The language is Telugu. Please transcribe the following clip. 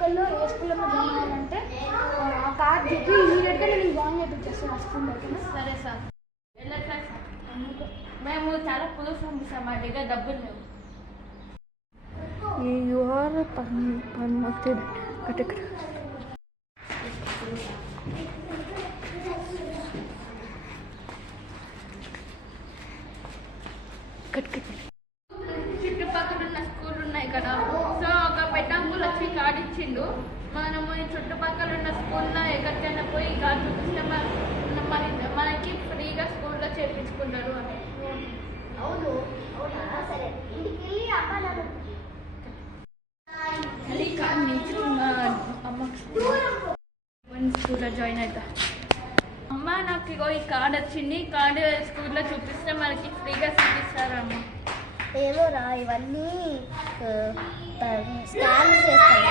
ఒక్కళ్ళు ఏ స్కూల్లో జాయిన్ అవ్వాలంటే ఆ కార్డ్ చెప్పి ఇమీడియట్గా నేను జాయిన్ చేయించేస్తాను ఆ స్కూల్లో. సరే సార్. వెళ్ళట్లే సార్, మేము చాలా ప్రూఫ్ పంపిస్తాం, మా దగ్గర డబ్బులు లేవు. You are permitted. చుట్టుపక్కల ఉన్న స్కూల్ ఉన్నాయి కదా, సో ఒక పెద్దంకులు వచ్చి కార్డు ఇచ్చిండు. మనము ఈ చుట్టుపక్కల ఉన్న స్కూల్లో ఎక్కడికైనా పోయి కార్డు చూపిస్తే మనకి ఫ్రీగా స్కూల్లో చేర్పించుకుంటారు అని. అవును అవునా, సరే ఇంటికి వెళ్ళి అది కార్డు నుంచి అమ్మ స్కూల్లో జాయిన్ అవుతా. అమ్మ నాకు ఇగో ఈ కార్డు వచ్చింది, ఈ కార్డు స్కూల్లో చూపిస్తే మనకి ఫ్రీగా సీట్ ఇస్తారు అమ్మ. ఏమోరా ఇవన్నీ స్కామ్ చేస్తాయి.